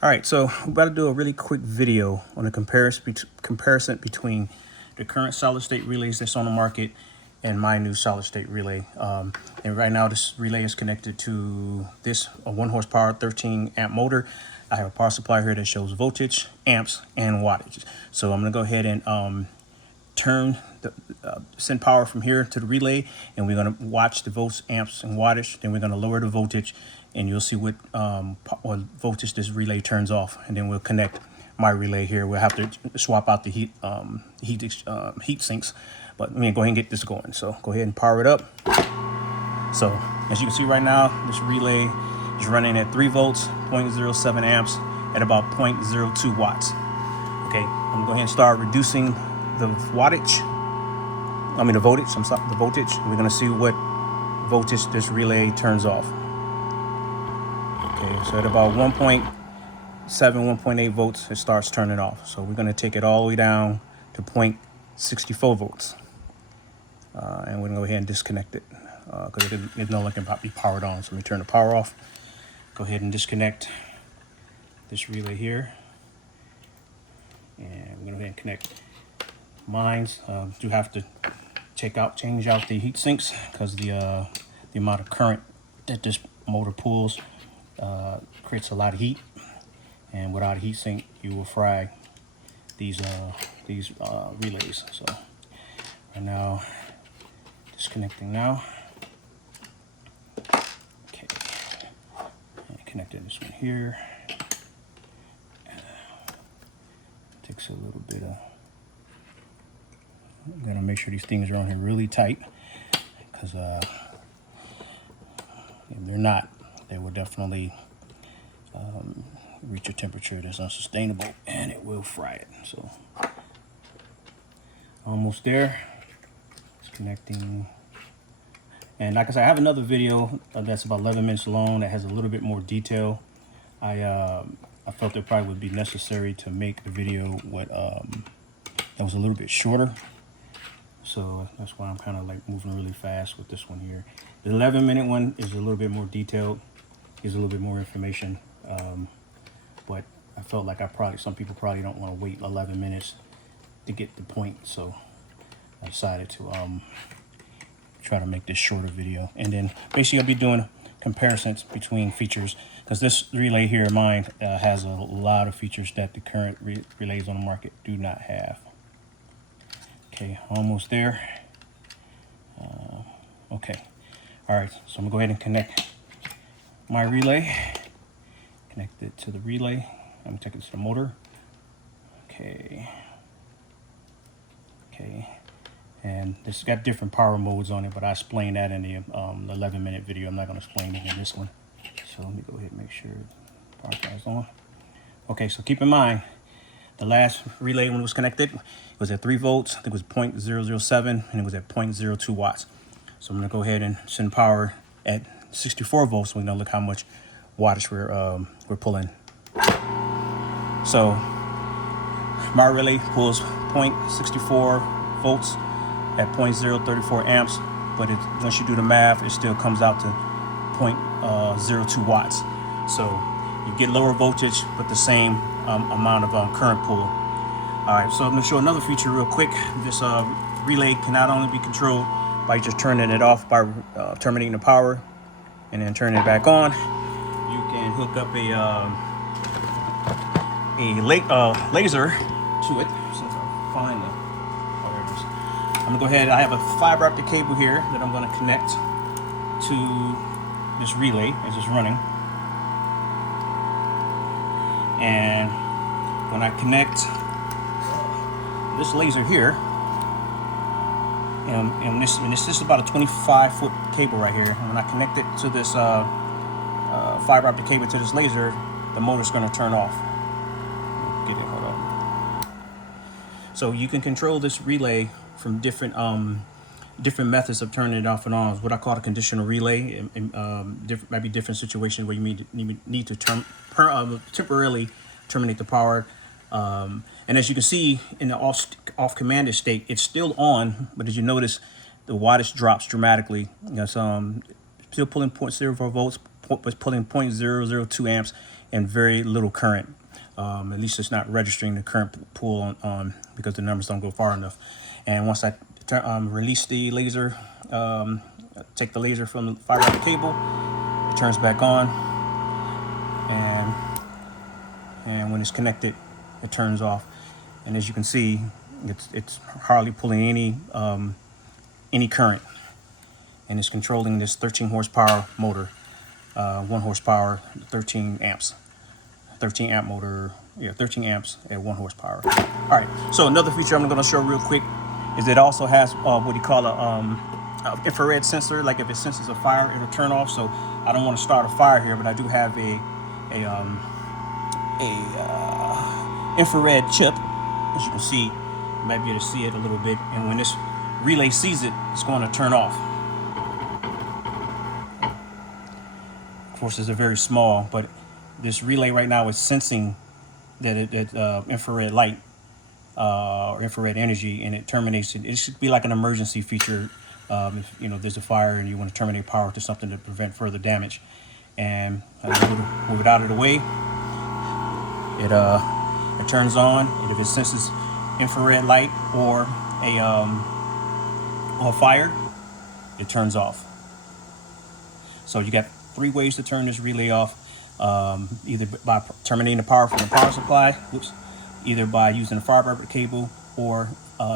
All right, so we're about to do a really quick video on a comparison between the current solid state relays that's on the market and my new solid state relay. And right now this relay is connected to this a 1 horsepower 13 amp motor. I have a power supply here that shows voltage, amps, and wattage. So I'm gonna go ahead and send power from here to the relay, and we're going to watch the volts, amps, and wattage. Then we're going to lower the voltage, and you'll see what voltage this relay turns off. And then we'll connect my relay here. We'll have to swap out the heat sinks, but let me go ahead and get this going. So go ahead and power it up. So as you can see right now, this relay is running at 3 volts, 0.07 amps, at about 0.02 watts. Okay, I'm gonna go ahead and start reducing the voltage. We're gonna see what voltage this relay turns off. Okay, so at about 1.7, 1.8 volts, it starts turning off. So we're gonna take it all the way down to 0.64 volts. And we're gonna go ahead and disconnect it because it no longer can be powered on. So let me turn the power off. Go ahead and disconnect this relay here. And we're gonna go ahead and connect mines. Do have to change out the heat sinks because the amount of current that this motor pulls creates a lot of heat, and without a heat sink you will fry these relays. So right now, disconnecting now. Okay, and connected this one here. Takes a little bit of, I'm gonna make sure these things are on here really tight, because if they're not, they will definitely reach a temperature that's unsustainable, and it will fry it. So almost there. It's connecting. And like I said, I have another video that's about 11 minutes long that has a little bit more detail. I felt it probably would be necessary to make the video that was a little bit shorter. So that's why I'm kind of like moving really fast with this one here. The 11-minute one is a little bit more detailed, gives a little bit more information. But I felt like some people probably don't want to wait 11 minutes to get the point. So I decided to try to make this shorter video. And then basically I'll be doing comparisons between features, because this relay here of mine has a lot of features that the current relays on the market do not have. Okay, almost there. Okay, all right, so I'm gonna go ahead and connect my relay. Connect it to the relay. I'm gonna take it to the motor. Okay. And this has got different power modes on it, but I explained that in the 11-minute video. I'm not gonna explain it in this one. So let me go ahead and make sure the power is on. Okay, so keep in mind, the last relay when it was connected, it was at 3 volts, I think it was 0.007, and it was at 0.02 watts. So I'm gonna go ahead and send power at 64 volts, so we're gonna look how much wattage we're pulling. So my relay pulls 0.64 volts at 0.034 amps, but once you do the math, it still comes out to 0.02 watts. So you get lower voltage, but the same amount of current pull. All right, so I'm gonna show another feature real quick. This relay can not only be controlled by just turning it off by terminating the power and then turning it back on. You can hook up a laser to it. Since I find the, oh, there it is. I'm gonna go ahead. I have a fiber optic cable here that I'm gonna connect to this relay as it's running. And when I connect this laser here, and this is about a 25-foot cable right here. And when I connect it to this fiber optic cable to this laser, the motor's going to turn off. Hold on. So you can control this relay from different methods of turning it off and on. It's what I call a conditional relay. Might be different situations where you need to temporarily terminate the power. And as you can see in the off commanded state, it's still on, but as you notice, the wattage drops dramatically. It's still pulling 0.04 volts, was pulling 0.002 amps, and very little current. At least it's not registering the current pull on because the numbers don't go far enough. And once I release the laser, take the laser from the fiber optic cable, it turns back on, and when it's connected, it turns off. And as you can see, it's hardly pulling any current, and it's controlling this 13 horsepower motor, 1 horsepower, 13 amps. 13 amp motor, yeah, 13 amps at 1 horsepower. All right, so another feature I'm gonna show real quick is it also has what you call a infrared sensor. Like if it senses a fire, it'll turn off. So I don't want to start a fire here, but I do have a infrared chip. As you can see, you might be able to see it a little bit. And when this relay sees it, it's going to turn off. Of course, it's a very small, but this relay right now is sensing that infrared light or infrared energy, and it terminates it. It should be like an emergency feature. If there's a fire and you want to terminate power to something to prevent further damage. And move it out of the way. It turns on, and if it senses infrared light or a fire, it turns off. So you got 3 ways to turn this relay off. Either by terminating the power from the power supply, either by using a fiber optic cable, or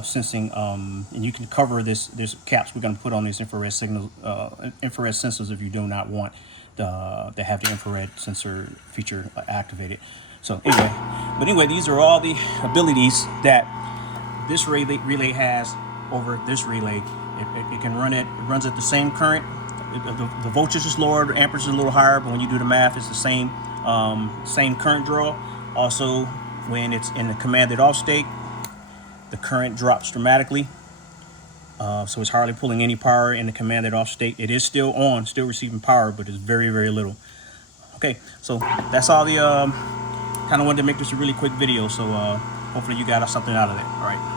sensing, and you can cover this caps we're going to put on these infrared sensors if you do not want to have the infrared sensor feature activated. So anyway, these are all the abilities that this relay has over this relay. It can run it runs at the same current. The voltage is lower, the amperage is a little higher, but when you do the math, it's the same current draw. Also, when it's in the commanded off state, the current drops dramatically. So it's hardly pulling any power in the commanded off state. It is still on, still receiving power, but it's very, very little. Okay, so that's all the kind of wanted to make this a really quick video. So hopefully you got something out of it. All right.